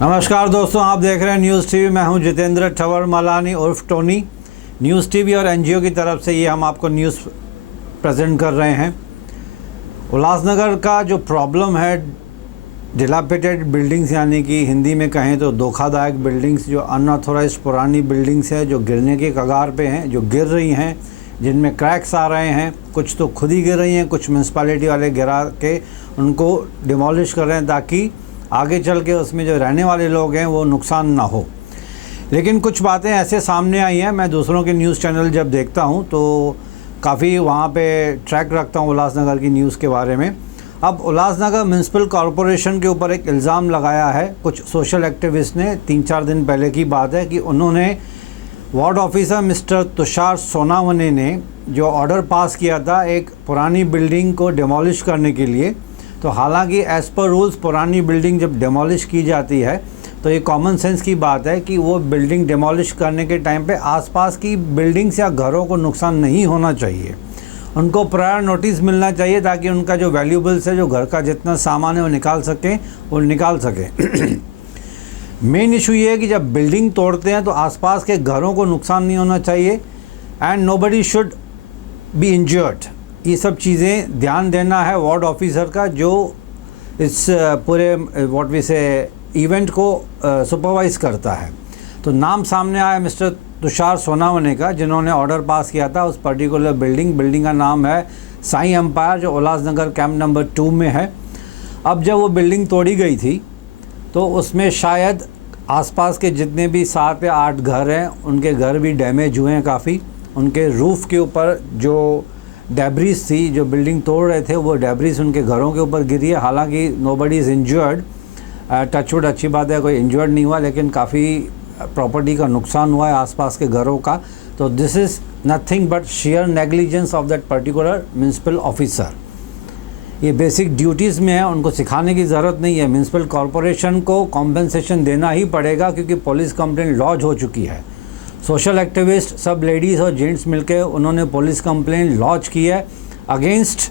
नमस्कार दोस्तों, आप देख रहे हैं न्यूज़ टीवी। मैं हूं जितेंद्र ठवर मलानी उर्फ टोनी। न्यूज़ टीवी और एनजीओ की तरफ से ये हम आपको न्यूज़ प्रेजेंट कर रहे हैं। उल्लासनगर का जो प्रॉब्लम है, डिलापिटेड बिल्डिंग्स, यानी कि हिंदी में कहें तो धोखादायक बिल्डिंग्स, जो अनऑथोराइज्ड पुरानी बिल्डिंग्स हैं, जो गिरने के कगार पे हैं, जो गिर रही हैं, जिनमें क्रैक्स आ रहे हैं। कुछ तो खुद ही गिर रही हैं, कुछ म्यूनसिपैलिटी वाले गिरा के उनको डिमोलिश कर रहे हैं ताकि आगे चल के उसमें जो रहने वाले लोग हैं वो नुकसान ना हो। लेकिन कुछ बातें ऐसे सामने आई हैं, मैं दूसरों के न्यूज़ चैनल जब देखता हूं तो काफ़ी वहां पे ट्रैक रखता हूं उल्लासनगर की न्यूज़ के बारे में। अब उल्लासनगर म्यूनसिपल कॉरपोरेशन के ऊपर एक इल्ज़ाम लगाया है कुछ सोशल एक्टिविस्ट ने। 3-4 दिन पहले की बात है कि उन्होंने ward officer mister Tushar Sonawane ने जो ऑर्डर पास किया था एक पुरानी बिल्डिंग को डिमोलिश करने के लिए। तो हालांकि एज़ पर रूल्स पुरानी बिल्डिंग जब डिमोलिश की जाती है तो ये कॉमन सेंस की बात है कि वो बिल्डिंग डिमोलिश करने के टाइम पे आसपास की बिल्डिंग्स या घरों को नुकसान नहीं होना चाहिए। उनको प्रायर नोटिस मिलना चाहिए ताकि उनका जो वैल्यूबल्स है, जो घर का जितना सामान है वो निकाल सकें। मेन इशू ये है कि जब बिल्डिंग तोड़ते हैं तो आसपास के घरों को नुकसान नहीं होना चाहिए and nobody should be injured. ये सब चीज़ें ध्यान देना है वार्ड ऑफिसर का, जो इस पूरे व्हाट वी से इवेंट को सुपरवाइज़ करता है। तो नाम सामने आया मिस्टर तुषार सोनावने का, जिन्होंने ऑर्डर पास किया था उस पर्टिकुलर बिल्डिंग का नाम है साई एम्पायर, जो उल्लासनगर कैंप नंबर 2 में है। अब जब वो बिल्डिंग तोड़ी गई थी तो उसमें शायद आसपास के जितने भी 7 या 8 घर हैं उनके घर भी डैमेज हुए हैं काफ़ी। उनके रूफ़ के ऊपर जो डेब्रिस थी, जो बिल्डिंग तोड़ रहे थे, वो डेब्रिस उनके घरों के ऊपर गिरी है। हालांकि नोबडी इज़ इंजर्ड, टचवुड, अच्छी बात है, कोई इंजर्ड नहीं हुआ, लेकिन काफ़ी प्रॉपर्टी का नुकसान हुआ है आसपास के घरों का। तो this is nothing but share negligence of that particular municipal officer. ये बेसिक ड्यूटीज़ में है, उनको सिखाने की ज़रूरत नहीं है। म्यूनसिपल कॉरपोरेशन को कॉम्पेंसेशन देना ही पड़ेगा क्योंकि पुलिस कंप्लेंट लॉन्च हो चुकी है। सोशल एक्टिविस्ट सब लेडीज़ और जेंट्स मिलकर उन्होंने पुलिस कंप्लेंट लॉन्च की है against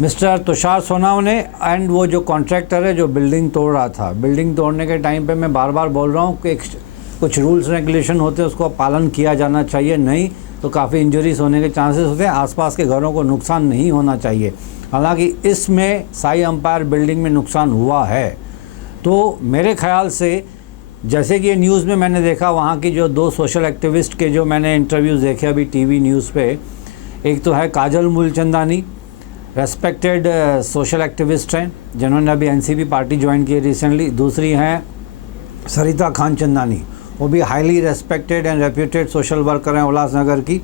mister Tushar Sonawane and वो जो कॉन्ट्रैक्टर है जो बिल्डिंग तोड़ रहा था। बिल्डिंग तोड़ने के टाइम पे मैं बार बार बोल रहा हूँ कि कुछ रूल्स रेगुलेशन होते हैं, उसको पालन किया जाना चाहिए, नहीं तो काफ़ी इंजरीज होने के चांसेस होते हैं। आसपास के घरों को नुकसान नहीं होना चाहिए। हालांकि इसमें साई एम्पायर बिल्डिंग में नुकसान हुआ है। तो मेरे ख्याल से जैसे कि ये न्यूज़ में मैंने देखा, वहाँ की जो 2 सोशल एक्टिविस्ट के जो मैंने इंटरव्यूज़ देखे अभी टीवी न्यूज़ पे, एक तो है काजल मूलचंदानी, रेस्पेक्टेड सोशल एक्टिविस्ट हैं जिन्होंने अभी एनसीपी पार्टी ज्वाइन की है रिसेंटली। दूसरी हैं सरिता खानचंदानी, वो भी highly respected and reputed social worker हैं उल्लासनगर की।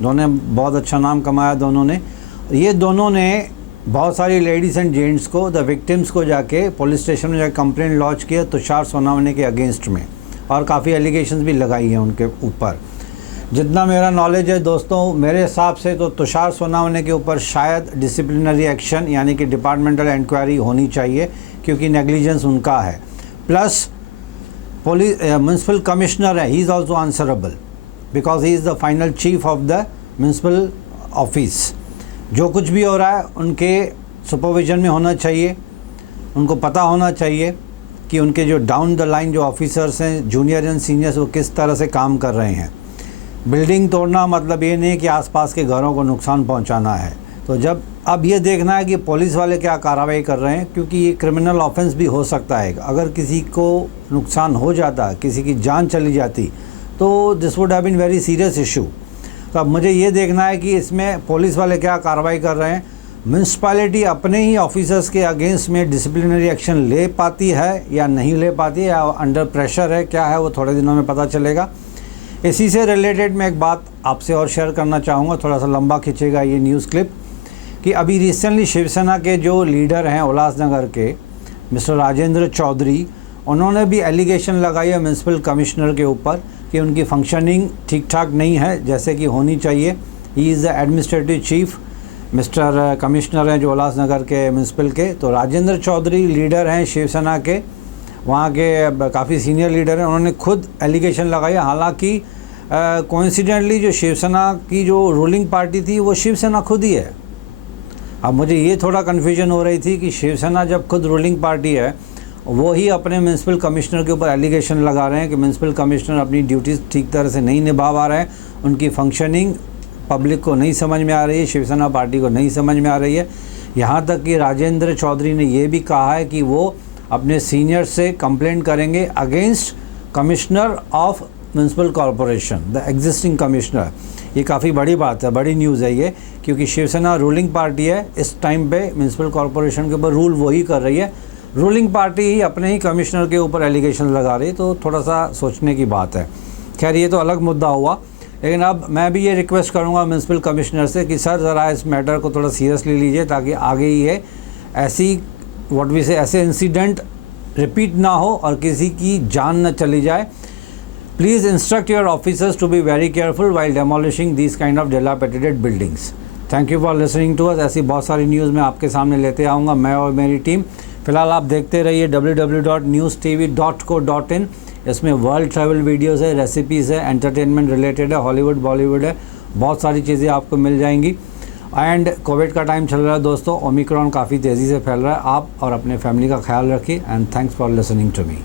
दोनों ने बहुत अच्छा नाम कमाया दोनों ने। ये दोनों ने बहुत सारी लेडीज़ एंड जेंट्स को, द विक्टिम्स को जाके पुलिस स्टेशन में जाकर कंप्लेंट लॉन्च किया तुषार सोनावने के अगेंस्ट में, और काफ़ी एलिगेशंस भी लगाई हैं उनके ऊपर। जितना मेरा नॉलेज है दोस्तों, मेरे हिसाब से तो तुषार सोनावने के ऊपर शायद डिसिप्लिनरी एक्शन यानी कि डिपार्टमेंटल इंक्वायरी होनी चाहिए क्योंकि नेग्लिजेंस उनका है। प्लस पुलिस म्यूनसिपल कमिश्नर है, he is also answerable because he is the final chief of the municipal office. जो कुछ भी हो रहा है उनके सुपरविजन में होना चाहिए। उनको पता होना चाहिए कि उनके जो डाउन द लाइन जो ऑफिसर्स हैं, जूनियर एंड सीनियर्स, वो किस तरह से काम कर रहे हैं। बिल्डिंग तोड़ना मतलब ये नहीं कि आसपास के घरों को नुकसान पहुंचाना है। तो जब अब ये देखना है कि पुलिस वाले क्या कार्रवाई कर रहे हैं, क्योंकि ये क्रिमिनल ऑफेंस भी हो सकता है। अगर किसी को नुकसान हो जाता, किसी की जान चली जाती, तो this would have been very serious issue. तो अब मुझे ये देखना है कि इसमें पुलिस वाले क्या कार्रवाई कर रहे हैं। म्यूनसिपैलिटी अपने ही ऑफिसर्स के अगेंस्ट में डिसिप्लिनरी एक्शन ले पाती है या नहीं ले पाती है, या अंडर प्रेशर है, क्या है, वो थोड़े दिनों में पता चलेगा। इसी से रिलेटेड मैं एक बात आपसे और शेयर करना चाहूँगा, थोड़ा सा लंबा खींचेगा ये न्यूज़ क्लिप, कि अभी रिसेंटली शिवसेना के जो लीडर हैं उल्लासनगर के मिस्टर राजेंद्र चौधरी, उन्होंने भी एलिगेशन लगाई है म्यूनसिपल कमिश्नर के ऊपर कि उनकी फंक्शनिंग ठीक ठाक नहीं है जैसे कि होनी चाहिए। He is the administrative chief mister commissioner हैं जो उल्लासनगर के म्यूनसिपल के। तो राजेंद्र चौधरी लीडर हैं शिवसेना के, वहाँ के काफ़ी सीनियर लीडर हैं। उन्होंने खुद एलिगेशन लगाई। हालांकि कोइंसिडेंटली जो शिवसेना की जो रूलिंग पार्टी थी वो शिवसेना खुद ही है। अब मुझे ये थोड़ा कन्फ्यूजन हो रही थी कि शिवसेना जब खुद रूलिंग पार्टी है वो ही अपने म्यूनसिपल कमिश्नर के ऊपर एलिगेशन लगा रहे हैं कि म्यूनसिपल कमिश्नर अपनी ड्यूटीज़ ठीक तरह से नहीं निभा पा रहे हैं, उनकी फंक्शनिंग पब्लिक को नहीं समझ में आ रही है, शिवसेना पार्टी को नहीं समझ में आ रही है। यहाँ तक कि राजेंद्र चौधरी ने ये भी कहा है कि वो अपने सीनियर से कंप्लेंट करेंगे against commissioner of municipal corporation, the existing commissioner. ये काफ़ी बड़ी बात है, बड़ी न्यूज़ है ये, क्योंकि शिवसेना रूलिंग पार्टी है। इस टाइम पे म्यूनसिपल कॉरपोरेशन के ऊपर रूल वही कर रही है, रूलिंग पार्टी ही अपने ही कमिश्नर के ऊपर एलिगेशन लगा रही है, तो थोड़ा सा सोचने की बात है। खैर ये तो अलग मुद्दा हुआ, लेकिन अब मैं भी ये रिक्वेस्ट करूँगा म्यूनसिपल कमिश्नर से कि सर ज़रा इस मैटर को थोड़ा सीरियसली लीजिए, ताकि आगे ये ऐसी व्हाट वी से ऐसे इंसिडेंट रिपीट ना हो और किसी की जान न चली जाए। Please instruct your officers to be very careful while demolishing this kind of dilapidated buildings. Thank you for listening to us. ऐसी बहुत सारी न्यूज़ मैं आपके सामने लेते आऊँगा, मैं और मेरी टीम। फ़िलहाल आप देखते रहिए www.newstv.co.in। इसमें वर्ल्ड ट्रैवल वीडियोज़ है, रेसिपीज़ है, एंटरटेनमेंट रिलेटेड है, हॉलीवुड बॉलीवुड है, बहुत सारी चीज़ें आपको मिल जाएंगी। एंड कोविड का टाइम चल रहा है दोस्तों, ओमिक्रॉन काफ़ी तेज़ी से फैल रहा है। आप और अपने फैमिली का ख्याल रखिए and thanks for listening to me.